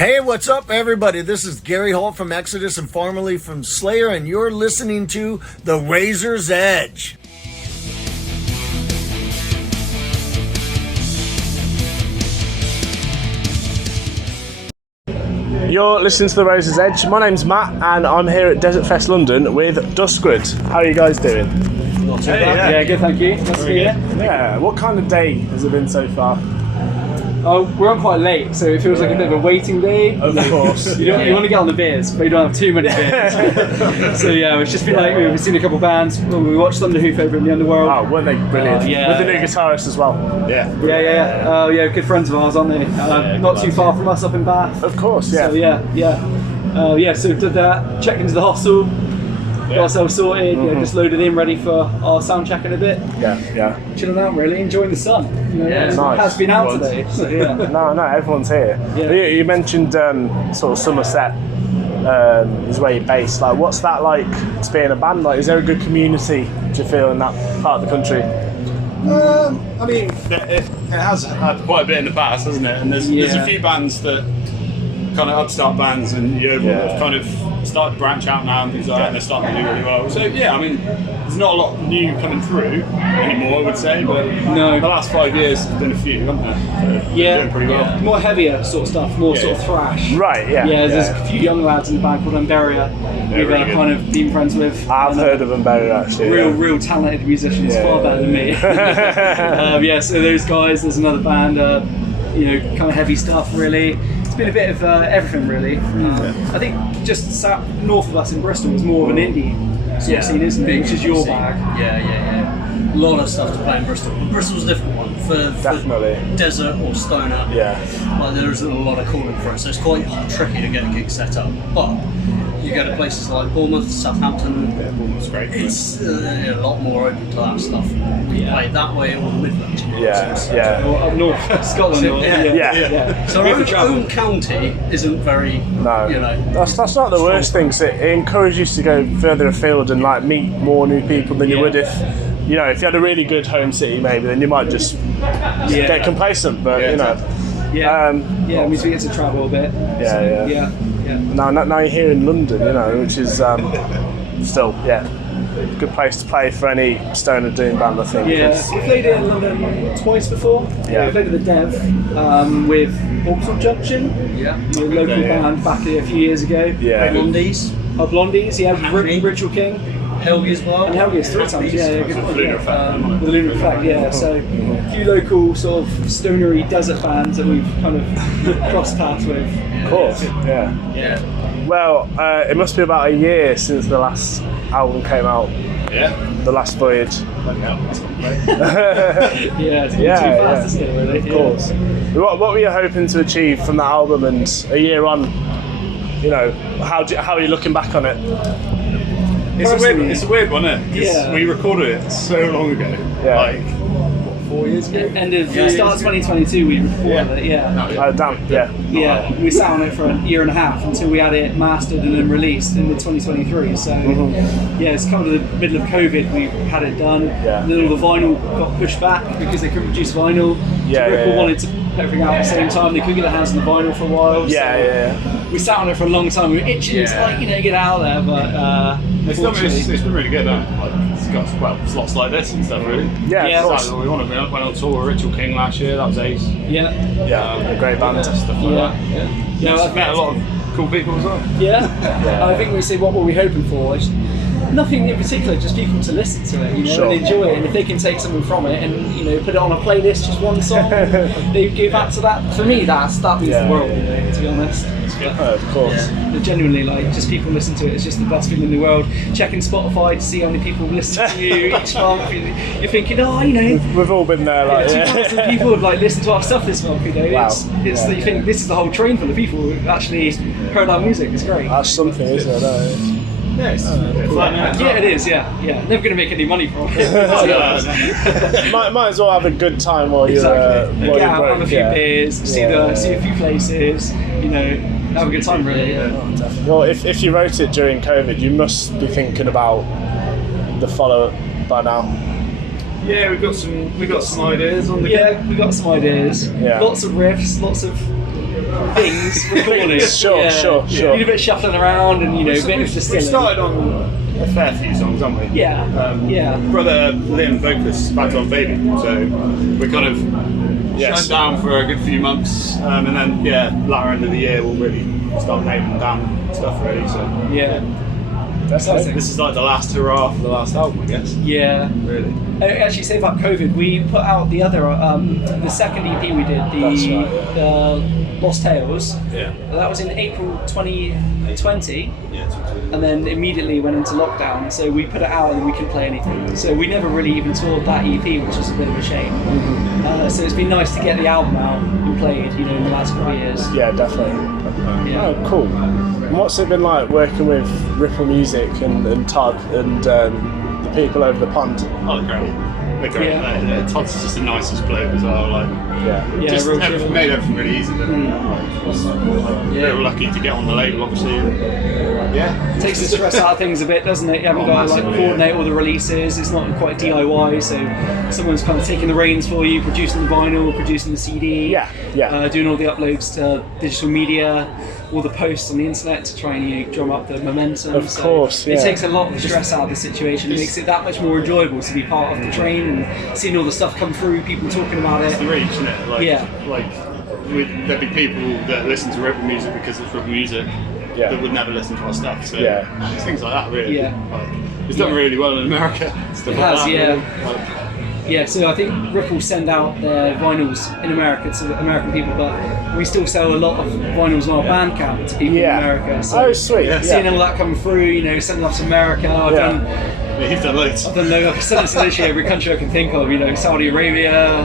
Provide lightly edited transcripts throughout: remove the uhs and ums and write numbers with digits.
Hey, what's up, everybody? This is Gary Holt from Exodus and formerly from Slayer, and you're listening to The Razor's Edge. You're listening to The Razor's Edge. My name's Matt, and I'm here at DesertFest London with Duskwood. How are you guys doing? Not too bad. Yeah, good, thank you. Nice to be here. Yeah, what kind of day has it been so far? Oh, we're on quite late, so it feels like a bit of a waiting day. Of course. You want to get on the beers, but you don't have too many beers. So yeah, it's just been like, we've seen a couple bands. Well, we watched Thunder Hoof over in the Underworld. Oh, weren't they brilliant? Yeah. With the new guitarist as well. Yeah, good friends of ours, aren't they? Not too far from us up in Bath. Of course, yeah. So so did that, checked into the hostel, got ourselves sorted, just loaded in, ready for our sound check in a bit. Yeah. Chilling out, really, enjoying the sun. It nice. has been out today, so yeah. No, everyone's here. Yeah. You mentioned sort of Somerset is where you're based. Like, what's that like to be in a band? Like, is there a good community, do you feel, in that part of the country? I mean, it has had quite a bit in the past, hasn't it? And there's a few bands that kind of upstart bands, and have kind of started to branch out now and things like that, and they're starting to do really well. So yeah, I mean, there's not a lot new coming through anymore, I would say, but the last 5 years there's been a few, haven't there? So they're doing pretty well. More heavier sort of stuff, more sort of thrash. Right, yeah. Yeah, there's a few young lads in the band called Umberia we've really kind of been friends with. I've heard of them better, actually. Real talented musicians, far better than me. So those guys, there's another band, kind of heavy stuff, really. It's been a bit of everything, really. I think just south, north of us in Bristol is more of an indie sort of scene, isn't it? Which is your bag. Yeah. A lot of stuff to play in Bristol. Bristol's a different one for desert or stoner. Like, there isn't a lot of calling for it, so it's quite tricky to get a gig set up. But you go to places like Bournemouth, Southampton. Yeah, Bournemouth's great. It's a lot more open to that stuff. We play that way or the Midlands. Or up north, Scotland. So our own county isn't very. That's not the worst thing. It encourages you to go further afield and like meet more new people than you would if you had a really good home city, maybe then you might just get complacent. But it means we get to travel a bit. Now you're here in London, which is still good place to play for any stoner doom band, I think. We played it in London twice before. We played at the Dev with Orbital Junction, a local band back a few years ago. Blondies. Blondies, Ritual King. Helgi as well. And Helgi's 3 times, good With the Lunar Effect. With the Lunar Effect, So a few local sort of stonery desert bands that we've kind of crossed paths with. Of course, Well, it must be about a year since the last album came out. The Last Voyage. It's been too fast, isn't it, really? Of course. What were you hoping to achieve from that album, and a year on, how are you looking back on it? It's a weird one, isn't it? Because we recorded it so long ago. Like, 4 years ago? Start of 2022 we recorded it, Oh, damn, we sat on it for a year and a half until we had it mastered and then released in 2023. So it's kind of the middle of COVID we had it done. And then all the vinyl got pushed back because they couldn't produce vinyl. Ripple wanted to put everything out at the same time. They couldn't get their hands on the vinyl for a while. We sat on it for a long time. We were itching to get out there, but it's been really good. It's got slots like this and stuff, really. Of course. We went on tour with Ritual King last year. That was ace. A great band. Stuff like that. I've met a lot of cool people as well. I think we say what were we hoping for? Nothing in particular, just people to listen to it, and enjoy it. And if they can take something from it and put it on a playlist, just one song, they give back to that. For me, that means the world. To be honest. Of course. Genuinely, just people listen to it. It's just the best feeling in the world. Checking Spotify to see how many people listen to you each month. You're thinking, we've all been there. 2,000 people have listened to our stuff this month. Wow. It's you think this is the whole train full of people who actually heard our music. It's great. That's something, isn't it? It is. Never going to make any money from it. might as well have a good time while you're get out, have a few beers, see a few places. Have a good time, really. Definitely. Well, if you wrote it during COVID, you must be thinking about the follow-up by now. Yeah, we got some ideas on the we got some ideas. Lots of riffs, lots of things recorded. Sure. Need a bit of shuffling around and, a bit of We distilling. started on a fair few songs, haven't we? Yeah. Brother Liam, vocalist, back on Baby, so we kind of shut down for a good few months, and then latter end of the year we'll really start nailing down stuff really. So That's amazing. this is like the last hurrah for the last album, I guess. Yeah. Really. Actually, say about COVID, we put out the other, the second EP we did, the Lost Tales. Yeah. That was in April 2020. Yeah. And then immediately went into lockdown, so we put it out and we couldn't play anything. So we never really even toured that EP, which was a bit of a shame. So it's been nice to get the album out and played, in the last couple of years. Yeah, definitely. Yeah. Oh, cool. And what's it been like working with Ripple Music and Todd and the people over the pond? Oh, they're great. They're great. Yeah. Todd's just the nicest bloke as well. Like, just real made everything really easy. Real lucky to get on the label, obviously. Takes the stress out of things a bit, doesn't it? You haven't got to coordinate all the releases. It's not quite DIY, so someone's kind of taking the reins for you, producing the vinyl, producing the CD, doing all the uploads to digital media, all the posts on the internet to try and drum up the momentum. Of course, It takes a lot of the stress out of the situation. It makes it that much more enjoyable to be part of the train and seeing all the stuff come through, people talking about it. It's the reach, isn't it? There'd be people that listen to Ripple music because it's Ripple music that would never listen to our stuff. So it's things like that, really. It's done really well in America. Stuff So I think Ripple send out their vinyls in America to American people, but we still sell a lot of vinyls on our Bandcamp to people in America. So sweet. Seeing all that come through, sending off to America. You've done loads. I've sent it to literally every country I can think of. Saudi Arabia,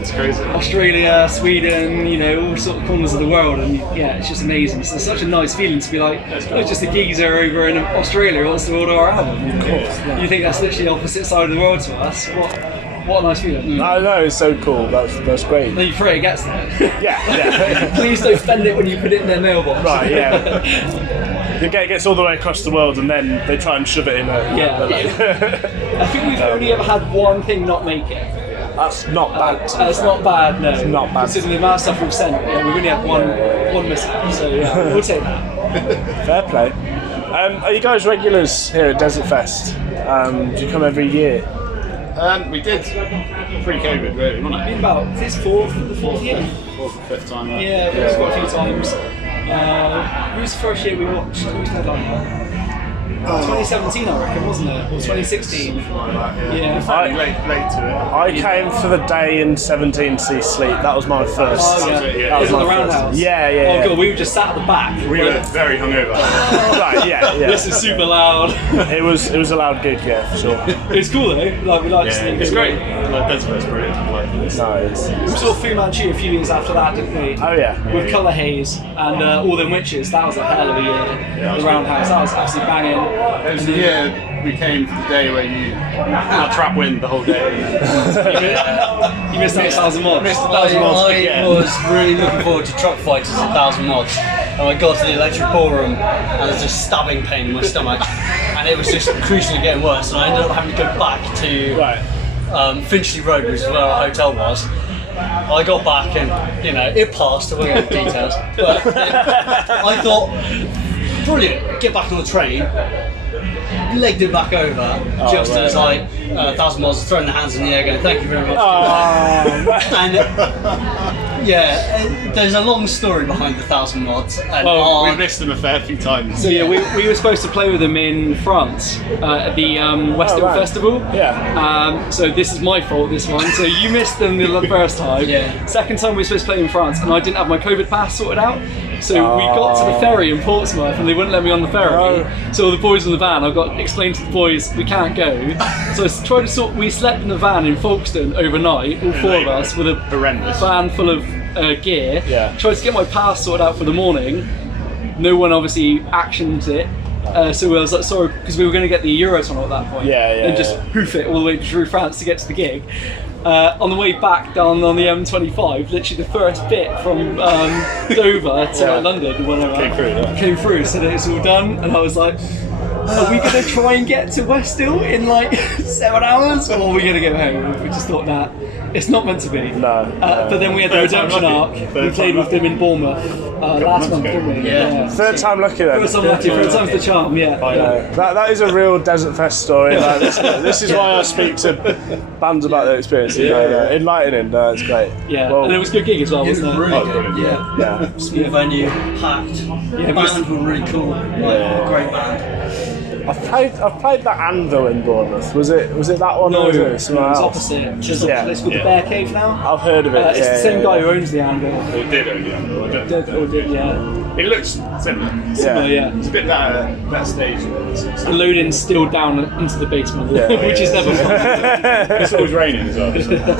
it's crazy. Australia, Sweden. All sort of corners of the world, and it's just amazing. So it's such a nice feeling to be like, just a geezer over in Australia wants to order our album. Of course. You think that's literally the opposite side of the world to us? What a nice feeling. I know, it's so cool. That's great. Then you pray it gets there. Yeah. Please don't spend it when you put it in their mailbox. Right, it gets all the way across the world and then they try and shove it in a... I think we've only ever had one thing not make it. That's not bad. It's not bad, no. It's not bad. Considering the amount of stuff we've sent, we've only had one missing. So we'll take that. Fair play. Are you guys regulars here at DesertFest? Do you come every year? We did pre-COVID, really, wasn't it? Been about the fourth year. Fourth or fifth time. Yeah, we've got a few times. Who was the first year we watched? Who was headliner? 2017, I reckon, wasn't it? Or 2016? Late to it. I came for the day in 17 to see Sleep. That was my first. Oh, yeah. That was on my the first. Roundhouse. Yeah. Oh, God, we were just sat at the back. We were very hungover. Right, yeah. This is super loud. It was a loud gig, yeah, for sure. It's cool though. We like to see it. It's great. DesertFest, brilliant. We saw Fu Manchu a few years after that, didn't we? Oh, yeah. With Colour Haze and All Them Witches. That was a hell of a year. The Roundhouse. That was absolutely banging. It was the year we came for the day where you had trap wind the whole day. You missed out 1,000 mods. I was really looking forward to Truck Fighters at 1,000 mods. And I got to the electric ballroom and there's just stabbing pain in my stomach. And it was just crucially getting worse. And I ended up having to go back to Finchley Road, which is where our hotel was. I got back and, it passed, I won't go into details. But I thought, brilliant, get back on the train. Legged it back over as 1,000 miles throwing the hands in the air going thank you very much and there's a long story behind the 1,000 mods and we missed them a fair few times. So we were supposed to play with them in France at the West End Festival. So this is my fault, this one. So you missed them the first time. Second time we were supposed to play in France and I didn't have my COVID pass sorted out. So we got to the ferry in Portsmouth and they wouldn't let me on the ferry. So the boys in the van, I got explained to the boys we can't go. So I tried to we slept in the van in Folkestone overnight, all four of us, with a van full of gear. Tried to get my pass sorted out for the morning. No one obviously actioned it. So I was like, sorry, because we were going to get the Eurotunnel at that point. And just hoof it all the way through France to get to the gig. On the way back down on the M25, literally the first bit from Dover to London or whatever came through. So that it's all done, and I was like, are we going to try and get to Westhill in like 7 hours, or are we going to go home? We just thought that it's not meant to be. No. But then we had the redemption arc. We played with them in Bournemouth last month, didn't we? Yeah. Third time lucky then. Third time lucky, third time's the charm, yeah. That is a real Desert Fest story. Like, this is why I speak to bands about their experience. Enlightening. It's great. Yeah, Well, and it was a good gig as well, It was wasn't it? really good. Yeah. yeah. Small venue, packed. The band were really cool. Like, great band. I've played that Anvil in Bournemouth. Was it that one No, or was it it was somewhere else? opposite. Just Yeah. it's called the Bear Cave now. I've heard of it. It's the same guy who owns the Anvil. It did own the Anvil. Yeah. It looks similar. Yeah. It's a bit that stage. The loading's still down into the basement, which is never fun. It's always raining as well.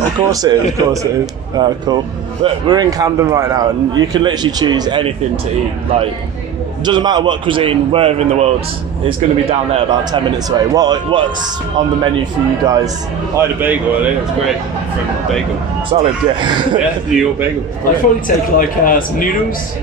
Of course it is. Oh, cool. Look, we're in Camden right now, and you can literally choose anything to eat. Like, it doesn't matter what cuisine, wherever in the world, it's going to be down there about 10 minutes away. What's on the menu for you guys? I had a bagel earlier. It was great from Bagel. Solid, yeah. Yeah, New York Bagel. I'd probably take like some noodles.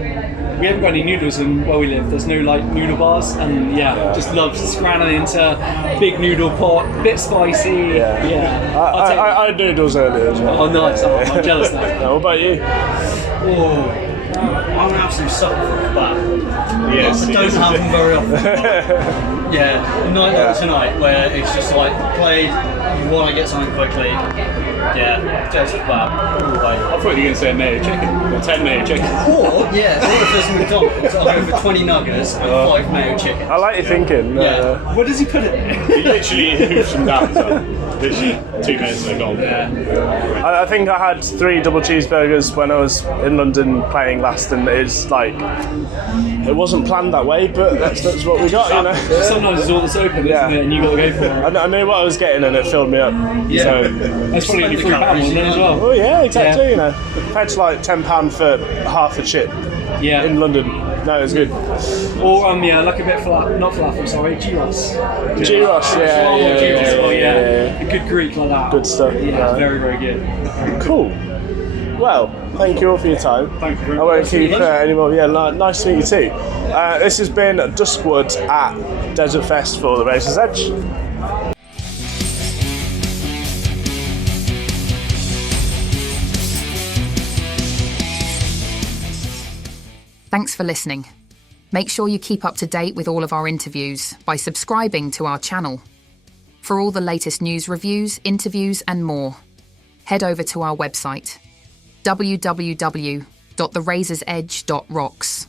We haven't got any noodles in where we live. There's no like noodle bars, and just love scrambling into big noodle pot, bit spicy. Yeah. I had noodles earlier as well. Oh, nice! Oh, I'm jealous now. Yeah, what about you? Oh, I'm an absolute sucker for a kebab. Yes, I don't have them very often. A night like tonight where it's just like played, you want to get something quickly. Just kebab all the way. I thought you were going to say mayo chicken. Or 10 mayo chicken. Or if there's McDonald's, I'll go for 20 nuggets and 5 mayo chickens. I like your thinking. Where does he put it? He literally hoofs them down. So literally 2 minutes and they're gone. I think I had 3 double cheeseburgers when I was in London playing last, and it's like it wasn't planned that way, but that's what we got, you know. Sometimes it's all that's open, isn't it? And you got to go for it. I knew what I was getting, and it filled me up. Yeah. So, That's probably only £3 wasn't it, as well. oh yeah, exactly. You know, paid like £10 for half a chip Yeah. in London. No, it was good. Or like a bit not falafel, sorry, gyros. Gyros, A good Greek like that. Good stuff. Yeah, very, very good. Cool. Well, thank you all for your time. Thank you very I won't much. keep any more. Yeah, nice to meet you too. This has been Duskwood at Desert Fest for the Razor's Edge. Thanks for listening. Make sure you keep up to date with all of our interviews by subscribing to our channel. For all the latest news, reviews, interviews and more, head over to our website www.therazorsedge.rocks.